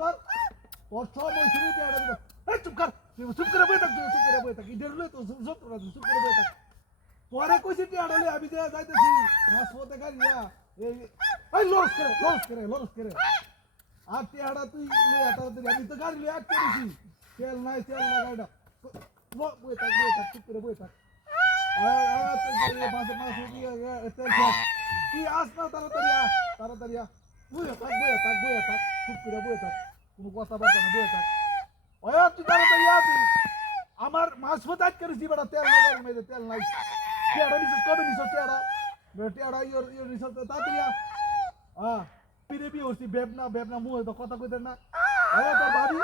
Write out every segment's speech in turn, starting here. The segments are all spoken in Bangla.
তোর তোর সময় শুরু টেহাটা দিব এই চুপ কর চুপ করে বই থাক, তুই চুপ করে বই থাক ইডের লই তো চুপ করে চুপ করে বই থাক। পরে কইছি টেহাটা লই আমি যে যাইতেছি মাছ পথে গাড়িয়া এই এই লস করে লস করে লস করে। আর টেহাটা তুই লই তাড়াতাড়ি, আমি তো গাড়ি লই আটকে দিছি তেল নাই, তেল না গাড়িটা বই থাক বই থাক, চুপ করে বই থাক। তুই আস না, তাড়াতাড়ি তাড়াতাড়ি বইয়া থাক বইয়া থাক থাক চুপ করে বইয়া থাক, কোনো কথাবার্তা না বইয়া থাক। ওই তুই তাড়াতাড়ি আ তুই। আমার মাছ ফোটাত করেছি বেটা, তেল না গাড়ির মধ্যে তেল নাই। টেয়ারা নিছিস, কবে নিছিস টেয়ারা? টেয়ারা, ইয়োর ইয়োর নিছিস তাড়াতাড়ি হ্যাঁ পিরে বি হচ্ছি বেবনা বেবনা মুখ তো কথা কইতেন না। ওই তোর ভাবি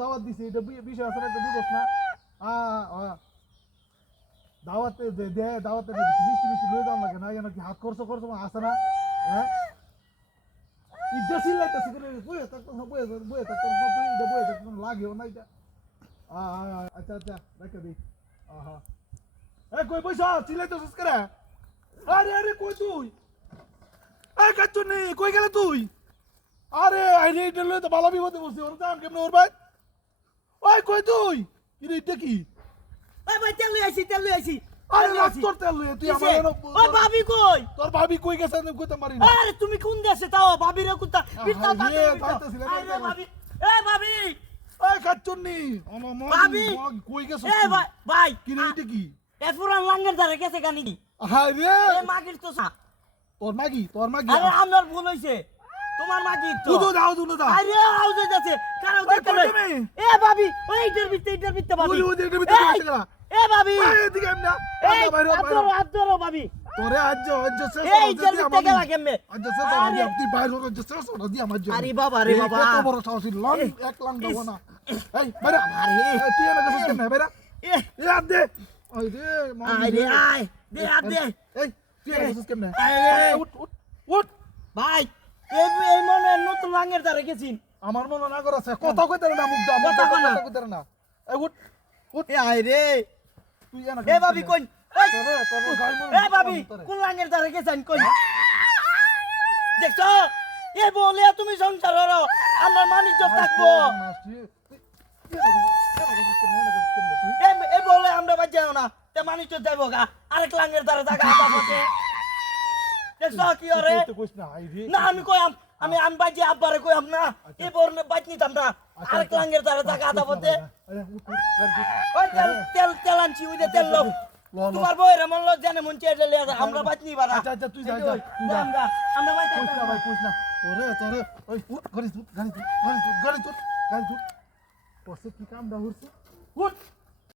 দাওয়াত দিছে, এটা বিষয় আছে না, এটা বুঝোস না। হ্যাঁ দাওয়াতে দে দে, দাওয়াতে মিষ্টি মিষ্টি লয়ে যাওয়ার লাগে না যেন কি হাত খরচ খরচ আসে না? হ্যাঁ? ইটা সিলাইতেছি করে বইয়ে থাকতো না থাকতো বইয়ে থাকতো না তুই এটা বইয়ে থাকতো না লাগেও না এটা। আচ্ছা আচ্ছা রেখে দিই। আহা। এ, কই বইসা সিলাইতেছিস করে আরে আরে, কই তুই? এ, কাচ্চু নেই কই গেলে তুই? আরে আরে এটা লয়ে তো ভালো বিপদে বসে ওর দাম কেমনে ওর ভাই? ওই, কই তুই? কি এটা কি? এই ভাই, তেল লই আইছি, তেল লই আইছি। আরে তেল লই লাগ আইছি। তোর তেল লয়ে তুই? আমার ও ভাবি কই? তোর ভাবি কই গেছে আমি কইতে পারি না। আরে তুমি কোন দেশে? তাও ভাবি রে কুত্তা বিরতাও আহা, ইয়ে, আরে ভাবি এ ভাবি! ওই কাচ্চুন্নি! ভাবি! কই গেছে এ ভাই ভাই কি রে এটা কি? এ পুরান লাঙ্গের ধারে গেছে গানি। হাই রে! এ মাগির তো সা তোর মাগি তোর মাগি। আরে আমার ভুল হইছে। তোমার মাগি তো। তুই দাও তুই দাও। আরে আউজে যাচ্ছে কারও দেখতে? এ ভাবি ওই ভিতরে ইটার ভিতরে ভাবি। ওই ওই এটার ভিতরে গেছে। এ ভাবি এই এদিকে এমনা এই বাইরে আদরো বাইরে আদরো ভাবি তোরে আজ এই আমার জন্য। আরে বাবা, আরে বাবা। কত বড় সাহসী লং এক লাং দেবো না। এই বাইরে আরে। তুই এনে গেছিস কেন বাইরে এ। দে ওই দে আয় রে দে হাত দে এই তুই এনে গেছিস কেন উঠ উঠ উঠ। ভাই এই এই মনে নতুন ধারে গেছিন আমার মনে না করে আছে। কথা কইতে না মুখ কথা না। কথা কইতে না। এই উঠ উঠ। এ আয় রে। এ ভাবি কই এ ভাবি কোন লাঙ্গের ধারে গেছেন কই দেখছ? এ বলে তুমি সংসার করো আমার মানিজ্য থাকব। এ বলে আমরা বাদ যাও না তে মানিজ্য দেব গা। আরেক লাঙ্গের ধারে থাকা দেখছ কি ওরে না আমি কইয়াম আমি আমি বাজি আব্বারে কইয়াম না এ বলে বাজ নিতাম না আরেক লাঙ্গের ধারে থাকা আদা পথে ওই তেল তেল তেল আনছি ওই তেল লোক। তোমার বই রে মন লো জানে মন চেয়ে দিলে আমরা বাজ নিবা না। আচ্ছা, আচ্ছা, তুই যা, যা, তুই। আমরা আমরা বাজ না ভাই পুষ না। তোরে তোরে ওই উঠ গাড়ি তুট গাড়ি তুট গাড়ি তুট গাড়ি তুট তোর কি কাম দা হচ্ছে উঠ!